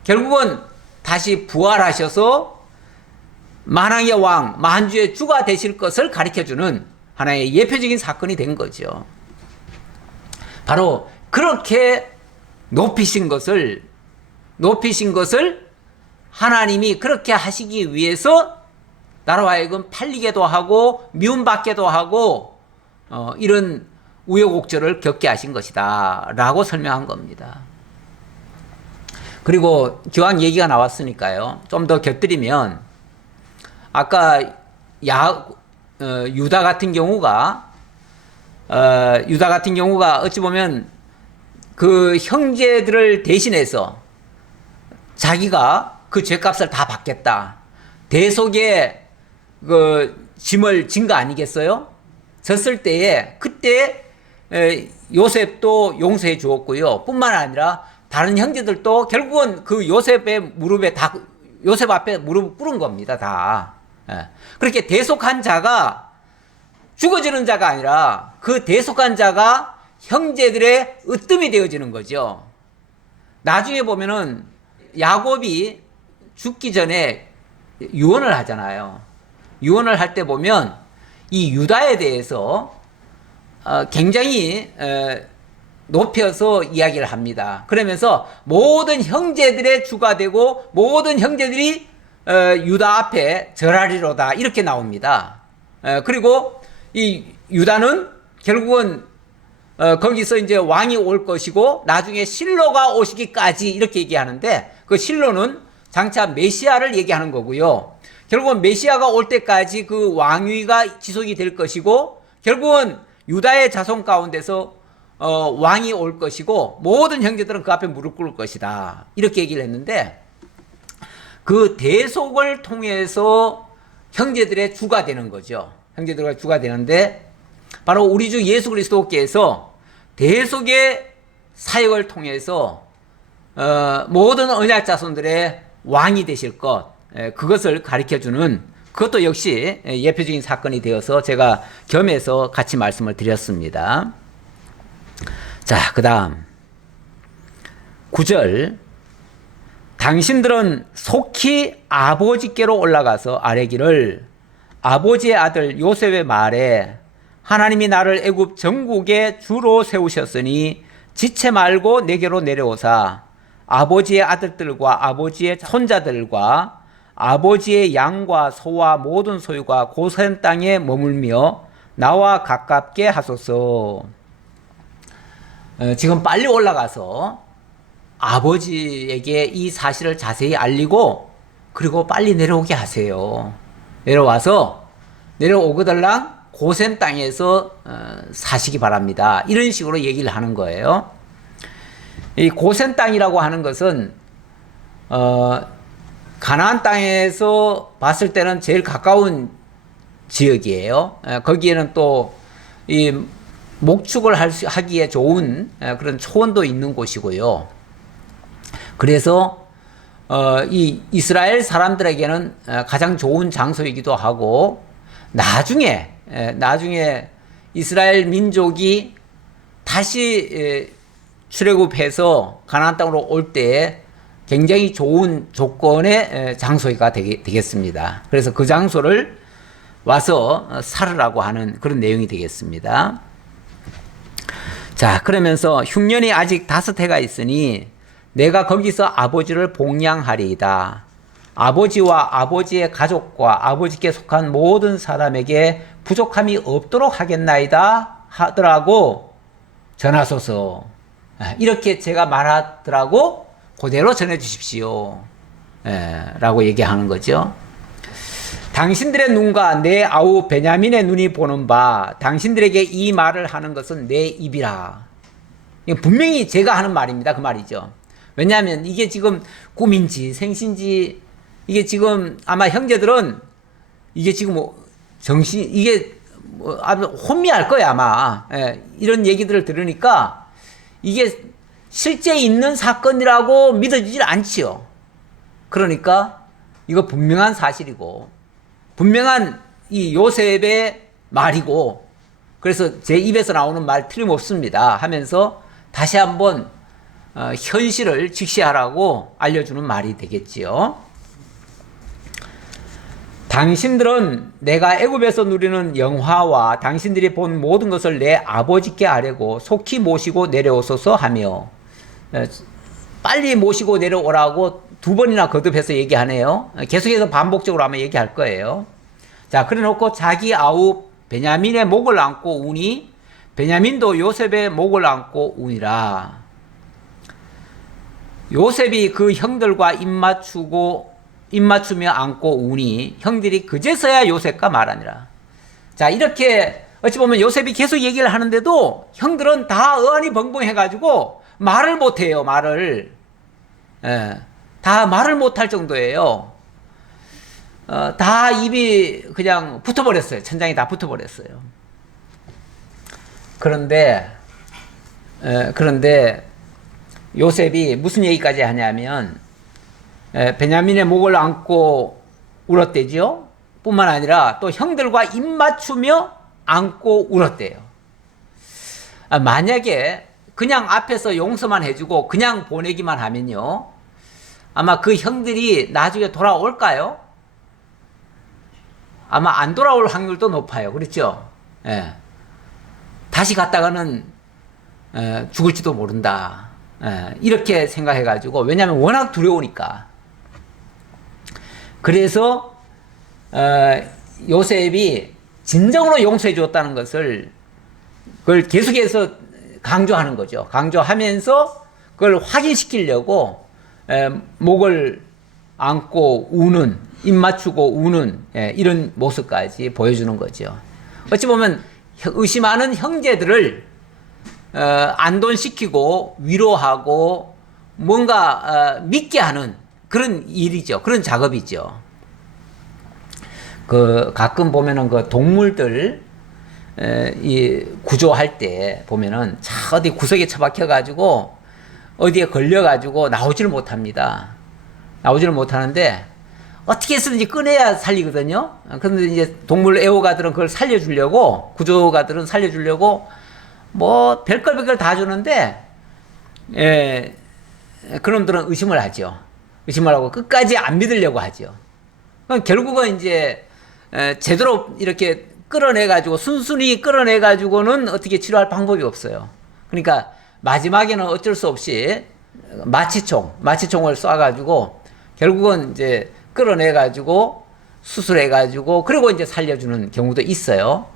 결국은 다시 부활하셔서 만왕의 왕, 만주의 주가 되실 것을 가르쳐주는 하나의 예표적인 사건이 된 거죠. 바로 그렇게 높이신 것을 하나님이 그렇게 하시기 위해서 나로 하여금 팔리게도 하고 미움받게도 하고 이런 우여곡절을 겪게 하신 것이다 라고 설명한 겁니다. 그리고 기왕 얘기가 나왔으니까요, 좀 더 곁들이면 아까 유다 같은 경우가 어찌 보면 그 형제들을 대신해서 자기가 그 죄값을 다 받겠다, 대속의 그 짐을 진 거 아니겠어요? 졌을 때에 그때 요셉도 용서해 주었고요. 뿐만 아니라 다른 형제들도 결국은 그 요셉 앞에 무릎을 꿇은 겁니다. 다. 그렇게 대속한 자가 죽어지는 자가 아니라 그 대속한 자가 형제들의 으뜸이 되어지는 거죠. 나중에 보면은 야곱이 죽기 전에 유언을 하잖아요. 유언을 할 때 보면 이 유다에 대해서 굉장히 높여서 이야기를 합니다. 그러면서 모든 형제들의 주가 되고 모든 형제들이 유다 앞에 절하리로다, 이렇게 나옵니다. 그리고 이 유다는 결국은 거기서 이제 왕이 올 것이고 나중에 실로가 오시기까지 이렇게 얘기하는데, 그 실로는 장차 메시아를 얘기하는 거고요. 결국은 메시아가 올 때까지 그 왕위가 지속이 될 것이고 결국은 유다의 자손 가운데서 왕이 올 것이고 모든 형제들은 그 앞에 무릎 꿇을 것이다, 이렇게 얘기를 했는데, 그 대속을 통해서 형제들의 주가 되는 거죠. 형제들의 주가 되는데, 바로 우리 주 예수 그리스도께서 대속의 사역을 통해서 모든 언약 자손들의 왕이 되실 것, 그것을 가르쳐주는, 그것도 역시 예표적인 사건이 되어서 제가 겸해서 같이 말씀을 드렸습니다. 자, 그 다음 9절, 당신들은 속히 아버지께로 올라가서 아뢰기를, 아버지의 아들 요셉의 말에 하나님이 나를 애굽 전국의 주로 세우셨으니 지체 말고 내게로 내려오사 아버지의 아들들과 아버지의 손자들과 아버지의 양과 소와 모든 소유가 고센 땅에 머물며 나와 가깝게 하소서. 지금 빨리 올라가서 아버지에게 이 사실을 자세히 알리고, 그리고 빨리 내려오게 하세요. 내려오거들랑 고센 땅에서 사시기 바랍니다. 이런 식으로 얘기를 하는 거예요. 이 고센 땅이라고 하는 것은 가나안 땅에서 봤을 때는 제일 가까운 지역이에요. 거기에는 또 이 목축을 하기에 좋은 그런 초원도 있는 곳이고요. 그래서 이 이스라엘 사람들에게는 가장 좋은 장소이기도 하고, 나중에 이스라엘 민족이 다시 출애굽해서 가나안 땅으로 올 때에 굉장히 좋은 조건의 장소가 되겠습니다. 그래서 그 장소를 와서 살으라고 하는 그런 내용이 되겠습니다. 자, 그러면서 흉년이 아직 5해가 있으니 내가 거기서 아버지를 복양하리이다. 아버지와 아버지의 가족과 아버지께 속한 모든 사람에게 부족함이 없도록 하겠나이다 하더라고 전하소서. 이렇게 제가 말하더라고 그대로 전해 주십시오. 라고 얘기하는 거죠. 당신들의 눈과 내 아우 베냐민의 눈이 보는 바 당신들에게 이 말을 하는 것은 내 입이라. 분명히 제가 하는 말입니다. 그 말이죠. 왜냐하면 이게 지금 꿈인지 생신지, 이게 지금 아마 형제들은 이게 지금 이게 아주 혼미할 거야 아마. 이런 얘기들을 들으니까 이게 실제 있는 사건이라고 믿어지질 않지요. 그러니까 이거 분명한 사실이고 분명한 이 요셉의 말이고, 그래서 제 입에서 나오는 말 틀림없습니다 하면서 다시 한번 현실을 직시하라고 알려주는 말이 되겠지요. 당신들은 내가 애굽에서 누리는 영화와 당신들이 본 모든 것을 내 아버지께 아뢰고 속히 모시고 내려오소서 하며, 빨리 모시고 내려오라고 2번이나 거듭해서 얘기하네요. 계속해서 반복적으로 아마 얘기할 거예요. 자, 그래 놓고 자기 아우 베냐민의 목을 안고 우니 베냐민도 요셉의 목을 안고 우니라. 요셉이 그 형들과 입맞추며 안고 우니 형들이 그제서야 요셉과 말하니라. 자, 이렇게 어찌 보면 요셉이 계속 얘기를 하는데도 형들은 다 어안이 벙벙해가지고 말을 못해요. 다 말을 못할 정도예요. 다 입이 그냥 붙어버렸어요. 천장이 다 붙어버렸어요. 그런데 요셉이 무슨 얘기까지 하냐면, 베냐민의 목을 안고 울었대죠. 뿐만 아니라 또 형들과 입 맞추며 안고 울었대요. 만약에 그냥 앞에서 용서만 해주고 그냥 보내기만 하면요, 아마 그 형들이 나중에 돌아올까요? 아마 안 돌아올 확률도 높아요. 그렇죠? 다시 갔다가는 죽을지도 모른다. 이렇게 생각해가지고, 왜냐하면 워낙 두려우니까. 그래서 요셉이 진정으로 용서해 주었다는 것을, 그걸 계속해서 강조하는 거죠. 강조하면서 그걸 확인시키려고 목을 안고 우는, 입 맞추고 우는 이런 모습까지 보여주는 거죠. 어찌 보면 의심하는 형제들을 안돈시키고 위로하고 뭔가 믿게 하는 그런 일이죠. 그런 작업이죠. 가끔 보면은 그 동물들 이 구조할 때 보면은 어디 구석에 처박혀 가지고 어디에 걸려 가지고 나오지를 못합니다. 나오지를 못하는데 어떻게 해서든지 꺼내야 살리거든요. 그런데 이제 동물 애호가들은 그걸 살려주려고, 구조가들은 살려주려고 뭐 별걸 다 주는데, 그놈들은 의심을 하죠. 의심을 하고 끝까지 안 믿으려고 하죠. 그럼 결국은 이제 제대로 이렇게 끌어내가지고, 순순히 끌어내가지고는 어떻게 치료할 방법이 없어요. 그러니까 마지막에는 어쩔 수 없이 마취총을 쏴가지고 결국은 이제 끌어내가지고 수술해가지고 그리고 이제 살려주는 경우도 있어요.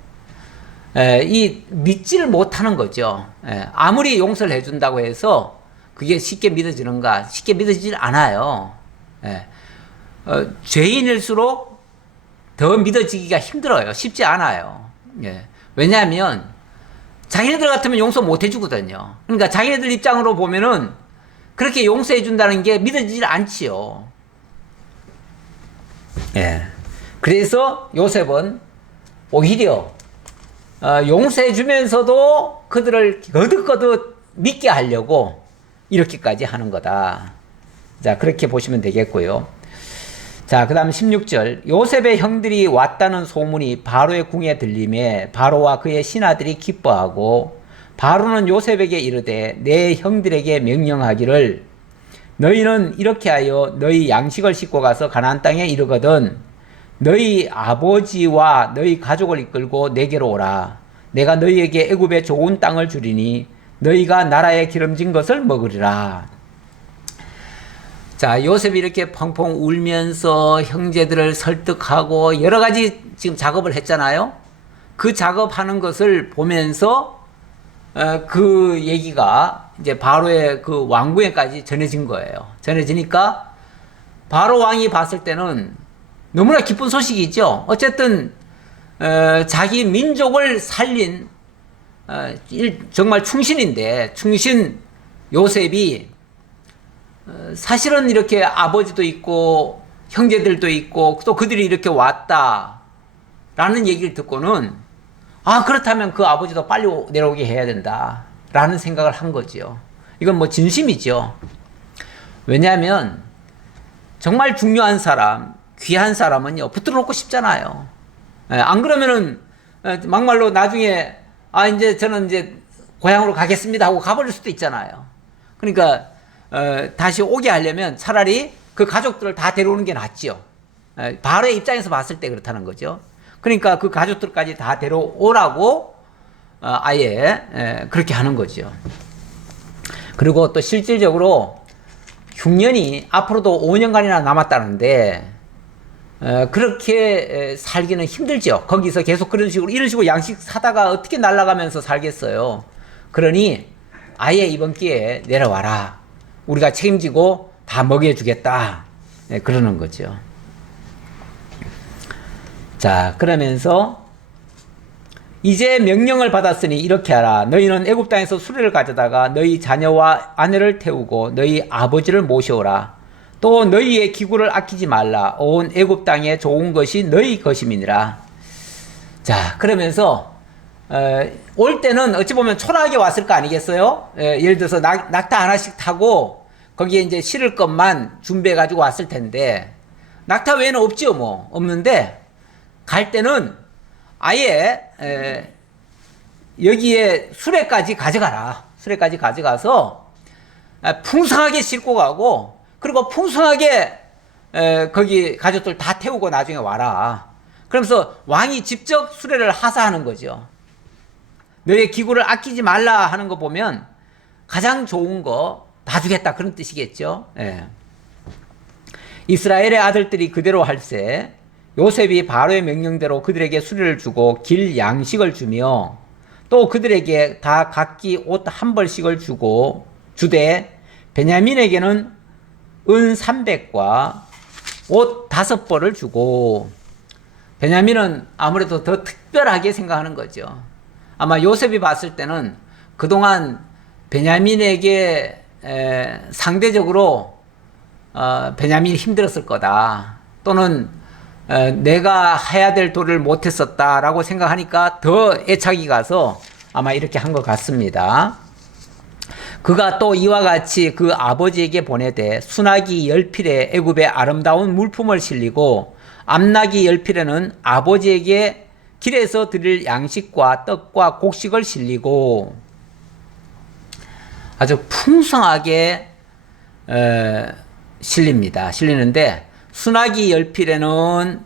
이 믿지를 못하는 거죠. 아무리 용서를 해준다고 해서 그게 쉽게 믿어지는가? 쉽게 믿어지질 않아요. 죄인일수록 더 믿어지기가 힘들어요. 쉽지 않아요. 왜냐하면 자기네들 같으면 용서 못 해주거든요. 그러니까 자기네들 입장으로 보면은 그렇게 용서해 준다는 게 믿어지질 않지요. 그래서 요셉은 오히려 용서해 주면서도 그들을 거듭거듭 믿게 하려고 이렇게까지 하는 거다. 자, 그렇게 보시면 되겠고요. 자, 그 다음 16절. 요셉의 형들이 왔다는 소문이 바로의 궁에 들림에 바로와 그의 신하들이 기뻐하고, 바로는 요셉에게 이르되 내 형들에게 명령하기를 너희는 이렇게 하여 너희 양식을 싣고 가서 가나안 땅에 이르거든 너희 아버지와 너희 가족을 이끌고 내게로 오라. 내가 너희에게 애굽의 좋은 땅을 주리니 너희가 나라에 기름진 것을 먹으리라. 자, 요셉이 이렇게 펑펑 울면서 형제들을 설득하고 여러 가지 지금 작업을 했잖아요. 그 작업하는 것을 보면서 그 얘기가 이제 바로의 그 왕궁에까지 전해진 거예요. 전해지니까 바로 왕이 봤을 때는 너무나 기쁜 소식이죠. 어쨌든 자기 민족을 살린 정말 충신인데, 충신 요셉이 사실은 이렇게 아버지도 있고 형제들도 있고 또 그들이 이렇게 왔다라는 얘기를 듣고는 그렇다면 그 아버지도 빨리 내려오게 해야 된다라는 생각을 한 거죠. 이건 뭐 진심이죠. 왜냐하면 정말 중요한 사람, 귀한 사람은요 붙들어 놓고 싶잖아요. 안 그러면은 막말로 나중에 이제 저는 이제 고향으로 가겠습니다 하고 가버릴 수도 있잖아요. 그러니까 다시 오게 하려면 차라리 그 가족들을 다 데려오는 게 낫죠. 바로의 입장에서 봤을 때 그렇다는 거죠. 그러니까 그 가족들까지 다 데려오라고 아예 그렇게 하는 거죠. 그리고 또 실질적으로 흉년이 앞으로도 5년간이나 남았다는데 그렇게 살기는 힘들죠. 거기서 계속 이런 식으로 양식 사다가 어떻게 날아가면서 살겠어요. 그러니 아예 이번 기회에 내려와라. 우리가 책임지고 다 먹여주겠다. 그러는 거죠. 자, 그러면서 이제 명령을 받았으니 이렇게 하라. 너희는 애굽 땅에서 수레를 가져다가 너희 자녀와 아내를 태우고 너희 아버지를 모셔오라. 또 너희의 기구를 아끼지 말라. 온 애굽 땅에 좋은 것이 너희 것임이니라. 자, 그러면서 올 때는 어찌 보면 초라하게 왔을 거 아니겠어요? 예를 들어서 낙타 하나씩 타고 거기에 이제 실을 것만 준비해 가지고 왔을 텐데 낙타 외에는 없죠. 뭐 없는데 갈 때는 아예 여기에 수레까지 가져가라. 수레까지 가져가서 풍성하게 싣고 가고, 그리고 풍성하게 거기 가족들 다 태우고 나중에 와라. 그러면서 왕이 직접 수레를 하사하는 거죠. 너의 기구를 아끼지 말라 하는 거 보면 가장 좋은 거 다 주겠다 그런 뜻이겠죠. 이스라엘의 아들들이 그대로 할세 요셉이 바로의 명령대로 그들에게 수레를 주고 길 양식을 주며 또 그들에게 다 각기 옷 한 벌씩을 주되 베냐민에게는 은 300과 옷 5벌을 주고, 베냐민은 아무래도 더 특별하게 생각하는 거죠. 아마 요셉이 봤을 때는 그동안 베냐민에게 상대적으로 베냐민이 힘들었을 거다. 또는 내가 해야 될 도를 못했었다라고 생각하니까 더 애착이 가서 아마 이렇게 한 것 같습니다. 그가 또 이와 같이 그 아버지에게 보내되 순하기 10필에 애굽의 아름다운 물품을 실리고 암나기 10필에는 아버지에게 길에서 드릴 양식과 떡과 곡식을 실리고 아주 풍성하게 실립니다. 실리는데 순하기 10필에는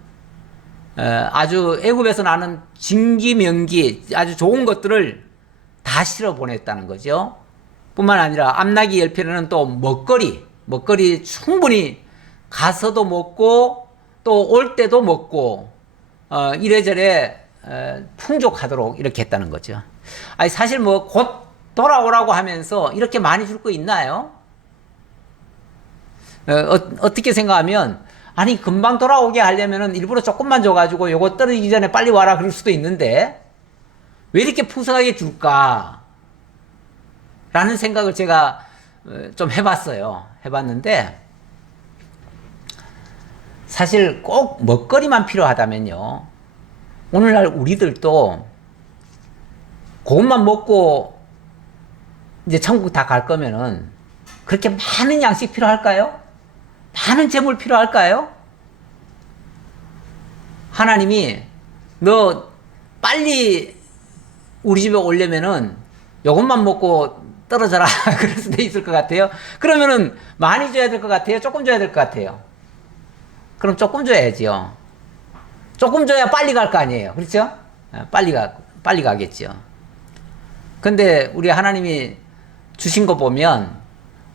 아주 애굽에서 나는 진기명기 아주 좋은 것들을 다 실어 보냈다는 거죠. 뿐만 아니라 암나기 10필에는 또 먹거리 충분히 가서도 먹고 또 올 때도 먹고 이래저래 풍족하도록 이렇게 했다는 거죠. 아니 사실 뭐 곧 돌아오라고 하면서 이렇게 많이 줄 거 있나요? 어떻게 생각하면 아니 금방 돌아오게 하려면은 일부러 조금만 줘가지고 요거 떨어지기 전에 빨리 와라 그럴 수도 있는데 왜 이렇게 풍성하게 줄까? 라는 생각을 제가 좀 해봤는데 사실 꼭 먹거리만 필요하다면요 오늘날 우리들도 그것만 먹고 이제 천국 다 갈 거면은 그렇게 많은 양식 필요할까요? 많은 재물 필요할까요? 하나님이 너 빨리 우리 집에 오려면은 요것만 먹고 떨어져라 그럴 수도 있을 것 같아요. 그러면은 많이 줘야 될 것 같아요? 조금 줘야 될 것 같아요? 그럼 조금 줘야지요. 조금 줘야 빨리 갈 거 아니에요. 그렇죠? 빨리 가겠죠. 근데 우리 하나님이 주신 거 보면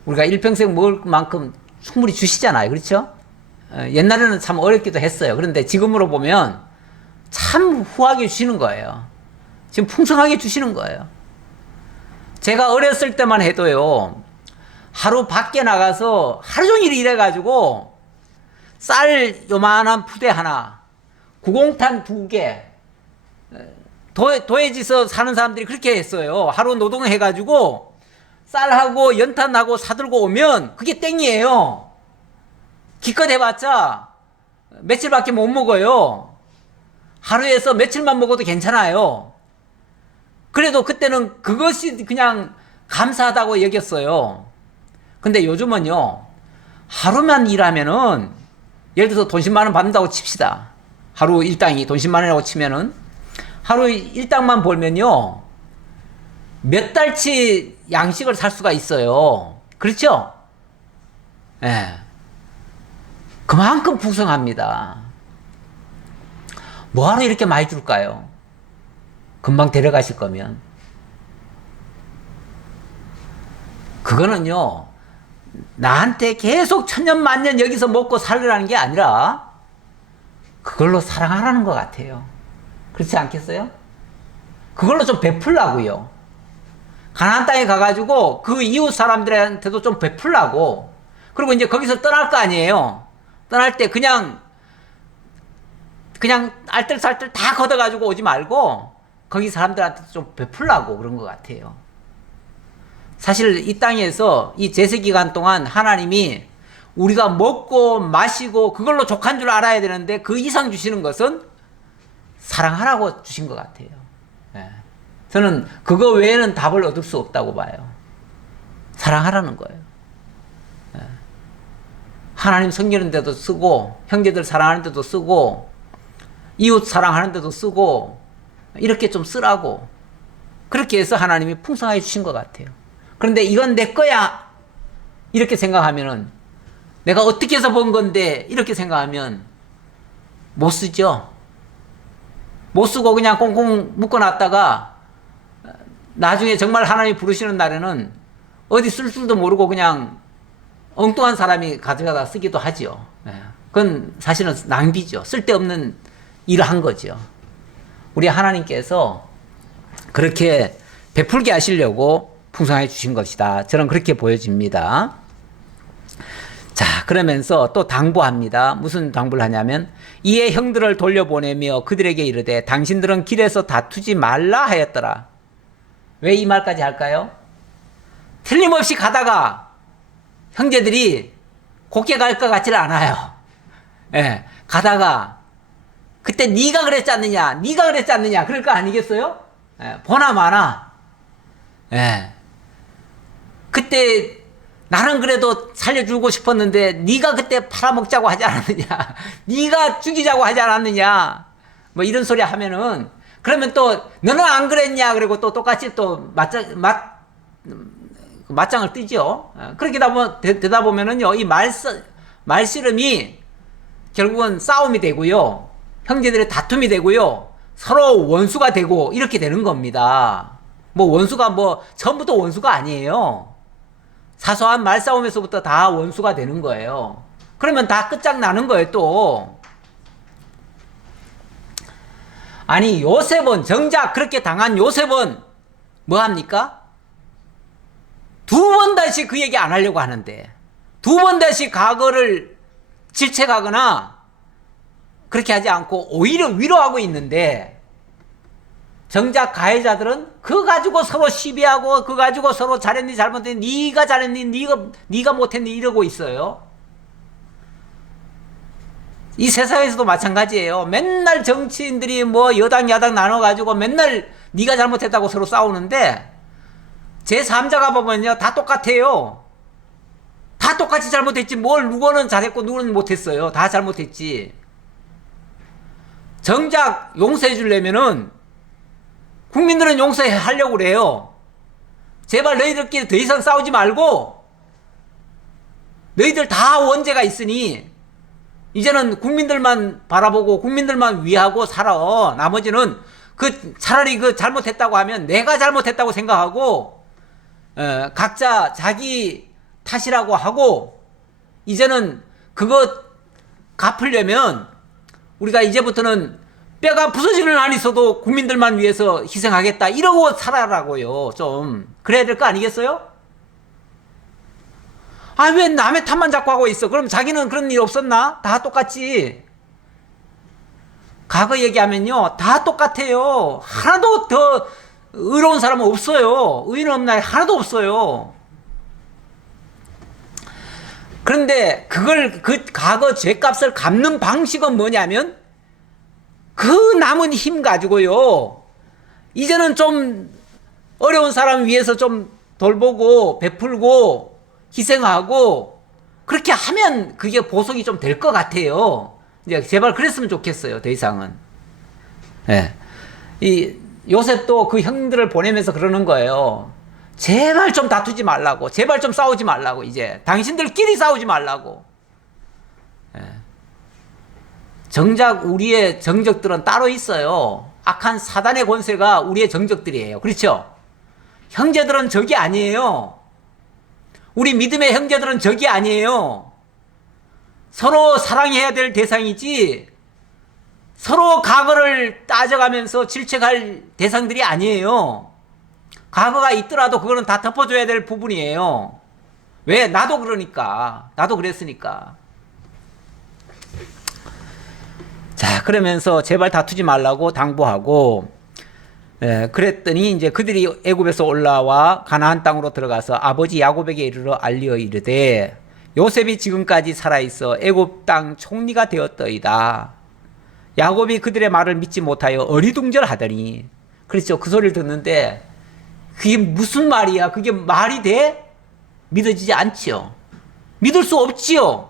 우리가 일평생 먹을 만큼 충분히 주시잖아요. 그렇죠? 옛날에는 참 어렵기도 했어요. 그런데 지금으로 보면 참 후하게 주시는 거예요. 지금 풍성하게 주시는 거예요. 제가 어렸을 때만 해도요, 하루 밖에 나가서 하루 종일 일해가지고 쌀 요만한 푸대 하나, 구공탄 2개, 도해지서 사는 사람들이 그렇게 했어요. 하루 노동해가지고 쌀하고 연탄하고 사들고 오면 그게 땡이에요. 기껏 해봤자 며칠밖에 못 먹어요. 하루에서 며칠만 먹어도 괜찮아요. 그래도 그때는 그것이 그냥 감사하다고 여겼어요. 근데 요즘은요, 하루만 일하면은, 예를 들어서 돈 10만 원 받는다고 칩시다. 하루 일당이 돈 10만 원이라고 치면은, 하루 일당만 벌면요, 몇 달치 양식을 살 수가 있어요. 그렇죠? 예. 그만큼 풍성합니다. 뭐하러 이렇게 많이 줄까요? 금방 데려가실 거면. 그거는요, 나한테 계속 천년만년 여기서 먹고 살으라는 게 아니라 그걸로 사랑하라는 것 같아요. 그렇지 않겠어요? 그걸로 좀 베풀라고요. 가나안 땅에 가가지고 그 이웃 사람들한테도 좀 베풀라고. 그리고 이제 거기서 떠날 거 아니에요. 떠날 때 그냥 알뜰살뜰 다 걷어가지고 오지 말고 거기 사람들한테 좀 베풀라고 그런 것 같아요. 사실 이 땅에서 이 제세기간 동안 하나님이 우리가 먹고 마시고 그걸로 족한 줄 알아야 되는데 그 이상 주시는 것은 사랑하라고 주신 것 같아요. 네. 저는 그거 외에는 답을 얻을 수 없다고 봐요. 사랑하라는 거예요. 네. 하나님 섬기는 데도 쓰고 형제들 사랑하는 데도 쓰고 이웃 사랑하는 데도 쓰고 이렇게 좀 쓰라고. 그렇게 해서 하나님이 풍성하게 주신 것 같아요. 그런데 이건 내 거야 이렇게 생각하면은 내가 어떻게 해서 번 건데 이렇게 생각하면 못 쓰죠. 못 쓰고 그냥 꽁꽁 묶어놨다가 나중에 정말 하나님이 부르시는 날에는 어디 쓸 줄도 모르고 그냥 엉뚱한 사람이 가져가다 쓰기도 하죠. 그건 사실은 낭비죠. 쓸데없는 일을 한 거죠. 우리 하나님께서 그렇게 베풀게 하시려고 풍성하게 주신 것이다. 저는 그렇게 보여집니다. 자, 그러면서 또 당부합니다. 무슨 당부를 하냐면 이에 형들을 돌려보내며 그들에게 이르되 당신들은 길에서 다투지 말라 하였더라. 왜 이 말까지 할까요? 틀림없이 가다가 형제들이 곱게 갈 것 같지는 않아요. 예, 가다가 그때 네가 그랬지 않느냐, 네가 그랬지 않느냐, 그럴 거 아니겠어요? 예, 보나 마나. 예. 그때 나는 그래도 살려주고 싶었는데 네가 그때 팔아먹자고 하지 않았느냐, 네가 죽이자고 하지 않았느냐, 뭐 이런 소리 하면은, 그러면 또 너는 안 그랬냐, 그리고 또 똑같이 또 맞짱을 뜨죠. 그렇게 되다 보면은요, 이 말씨름이 결국은 싸움이 되고요, 형제들의 다툼이 되고요, 서로 원수가 되고 이렇게 되는 겁니다. 뭐 원수가 뭐 처음부터 원수가 아니에요. 사소한 말싸움에서부터 다 원수가 되는 거예요. 그러면 다 끝장나는 거예요. 또 아니, 요셉은, 정작 그렇게 당한 요셉은 뭐 합니까? 두 번 다시 그 얘기 안 하려고 하는데, 두 번 다시 과거를 질책하거나 그렇게 하지 않고 오히려 위로하고 있는데, 정작 가해자들은 그거 가지고 서로 시비하고 그거 가지고 서로 잘했니 잘못했니, 네가 잘했니 네가 못했니 이러고 있어요. 이 세상에서도 마찬가지예요. 맨날 정치인들이 뭐 여당 야당 나눠가지고 맨날 네가 잘못했다고 서로 싸우는데, 제3자가 보면요 다 똑같아요. 다 똑같이 잘못했지, 뭘 누구는 잘했고 누구는 못했어요. 다 잘못했지. 정작 용서해 주려면은 국민들은 용서하려고 그래요. 제발 너희들끼리 더 이상 싸우지 말고, 너희들 다 원죄가 있으니 이제는 국민들만 바라보고 국민들만 위하고 살아. 나머지는 차라리 잘못했다고 하면 내가 잘못했다고 생각하고, 각자 자기 탓이라고 하고, 이제는 그거 갚으려면 우리가 이제부터는 뼈가 부서지는 안 있어도 국민들만 위해서 희생하겠다 이러고 살아라고요. 좀 그래야 될 거 아니겠어요? 아, 왜 남의 탓만 자꾸 하고 있어? 그럼 자기는 그런 일 없었나? 다 똑같지. 과거 얘기하면요 다 똑같아요. 하나도 더 의로운 사람은 없어요. 의인 없나요? 하나도 없어요. 그런데 그 과거 죄값을 갚는 방식은 뭐냐면, 그 남은 힘 가지고요, 이제는 좀 어려운 사람 위해서 좀 돌보고 베풀고 희생하고 그렇게 하면 그게 보석이 좀 될 것 같아요. 이제 제발 그랬으면 좋겠어요. 더 이상은. 예. 이 요셉도 그 형들을 보내면서 그러는 거예요. 제발 좀 다투지 말라고, 제발 좀 싸우지 말라고, 이제 당신들끼리 싸우지 말라고. 예. 정작 우리의 정적들은 따로 있어요. 악한 사단의 권세가 우리의 정적들이에요. 그렇죠? 형제들은 적이 아니에요. 우리 믿음의 형제들은 적이 아니에요. 서로 사랑해야 될 대상이지 서로 과거를 따져가면서 질책할 대상들이 아니에요. 과거가 있더라도 그거는 다 덮어줘야 될 부분이에요. 왜? 나도 그러니까. 나도 그랬으니까. 자, 그러면서 제발 다투지 말라고 당부하고, 그랬더니 이제 그들이 애굽에서 올라와 가나안 땅으로 들어가서 아버지 야곱에게 이르러 알리어 이르되, 요셉이 지금까지 살아있어 애굽 땅 총리가 되었더이다. 야곱이 그들의 말을 믿지 못하여 어리둥절하더니, 그렇죠. 그 소리를 듣는데 그게 무슨 말이야? 그게 말이 돼? 믿어지지 않지요. 믿을 수 없지요.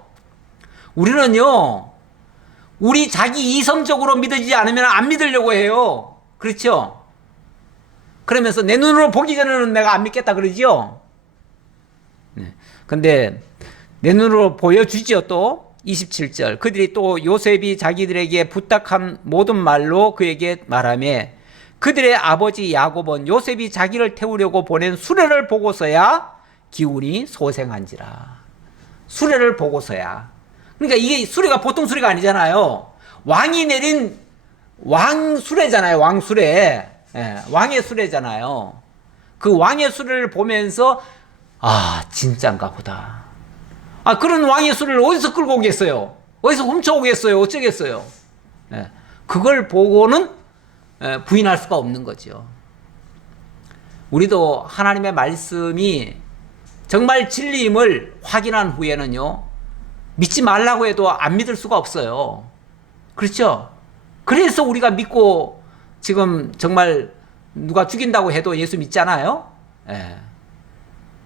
우리는요, 우리 자기 이성적으로 믿어지지 않으면 안 믿으려고 해요. 그렇죠? 그러면서 내 눈으로 보기 전에는 내가 안 믿겠다 그러지요. 근데 내 눈으로 보여주지요. 또 27절 그들이 또 요셉이 자기들에게 부탁한 모든 말로 그에게 말하며, 그들의 아버지 야곱은 요셉이 자기를 태우려고 보낸 수레를 보고서야 기운이 소생한지라. 수레를 보고서야. 그러니까 이게 수레가 보통 수레가 아니잖아요. 왕이 내린 왕수레잖아요. 왕수레. 예, 왕의 수레잖아요. 그 왕의 수레를 보면서 아, 진짠가 보다. 아, 그런 왕의 수레를 어디서 끌고 오겠어요? 어디서 훔쳐오겠어요? 어쩌겠어요? 예, 그걸 보고는 부인할 수가 없는 거죠. 우리도 하나님의 말씀이 정말 진리임을 확인한 후에는요, 믿지 말라고 해도 안 믿을 수가 없어요. 그렇죠? 그래서 우리가 믿고 지금 정말 누가 죽인다고 해도 예수 믿잖아요. 예.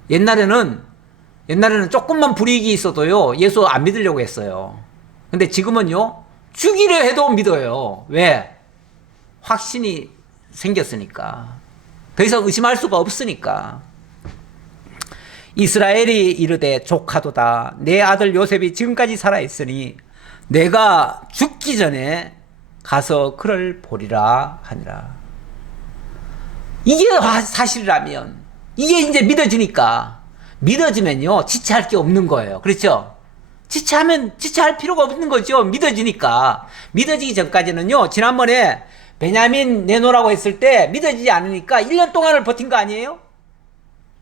옛날에는 조금만 불이익이 있어도요, 예수 안 믿으려고 했어요. 근데 지금은요, 죽이려 해도 믿어요. 왜? 확신이 생겼으니까. 더 이상 의심할 수가 없으니까. 이스라엘이 이르되 조카도다. 내 아들 요셉이 지금까지 살아있으니 내가 죽기 전에 가서 그를 보리라 하니라. 이게 사실이라면, 이게 이제 믿어지니까, 믿어지면요, 지체할 게 없는 거예요. 그렇죠? 지체할 필요가 없는 거죠. 믿어지니까. 믿어지기 전까지는요, 지난번에 베냐민 내놓으라고 했을 때 믿어지지 않으니까 1년 동안을 버틴 거 아니에요?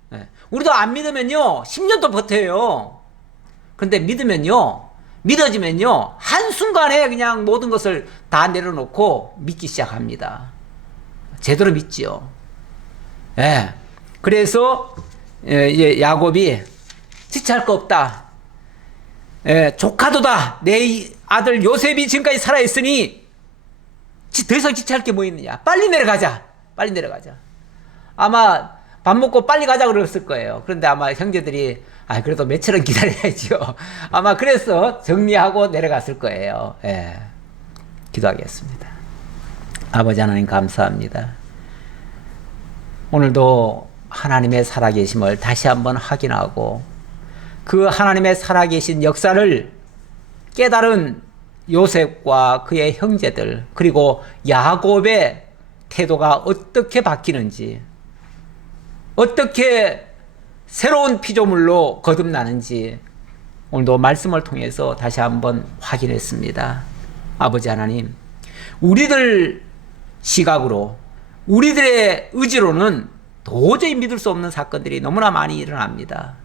네. 우리도 안 믿으면요, 10년도 버텨요. 그런데 믿어지면요, 한순간에 그냥 모든 것을 다 내려놓고 믿기 시작합니다. 제대로 믿지요. 예. 그래서, 야곱이 지체할 거 없다. 조카도다. 내 아들 요셉이 지금까지 살아있으니 더 이상 지체할 게 뭐 있느냐. 빨리 내려가자. 아마 밥 먹고 빨리 가자 그랬을 거예요. 그런데 아마 형제들이 그래도 며칠은 기다려야죠. 아마 그래서 정리하고 내려갔을 거예요. 예. 기도하겠습니다. 아버지 하나님 감사합니다. 오늘도 하나님의 살아계심을 다시 한번 확인하고 그 하나님의 살아계신 역사를 깨달은 요셉과 그의 형제들, 그리고 야곱의 태도가 어떻게 바뀌는지, 어떻게 새로운 피조물로 거듭나는지 오늘도 말씀을 통해서 다시 한번 확인했습니다. 아버지 하나님, 우리들 시각으로, 우리들의 의지로는 도저히 믿을 수 없는 사건들이 너무나 많이 일어납니다.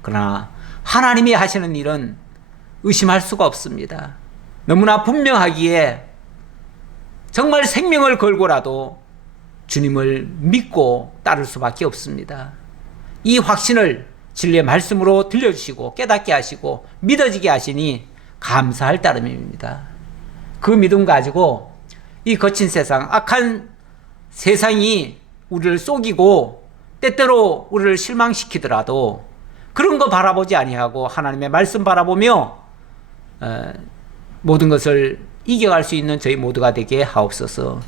그러나 하나님이 하시는 일은 의심할 수가 없습니다. 너무나 분명하기에 정말 생명을 걸고라도 주님을 믿고 따를 수밖에 없습니다. 이 확신을 진리의 말씀으로 들려주시고 깨닫게 하시고 믿어지게 하시니 감사할 따름입니다. 그 믿음 가지고 이 거친 세상, 악한 세상이 우리를 속이고 때때로 우리를 실망시키더라도 그런 거 바라보지 아니하고 하나님의 말씀 바라보며 모든 것을 이겨갈 수 있는 저희 모두가 되게 하옵소서.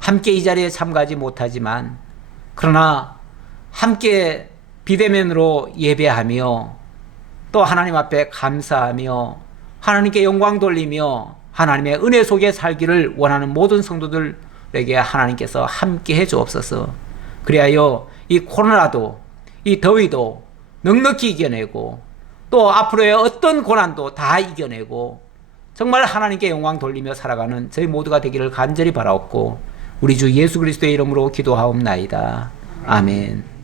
함께 이 자리에 참가하지 못하지만 그러나 함께 비대면으로 예배하며 또 하나님 앞에 감사하며 하나님께 영광 돌리며 하나님의 은혜 속에 살기를 원하는 모든 성도들에게 하나님께서 함께 해 주옵소서. 그리하여 이 코로나도 이 더위도 넉넉히 이겨내고 또 앞으로의 어떤 고난도 다 이겨내고 정말 하나님께 영광 돌리며 살아가는 저희 모두가 되기를 간절히 바라옵고 우리 주 예수 그리스도의 이름으로 기도하옵나이다. 아멘.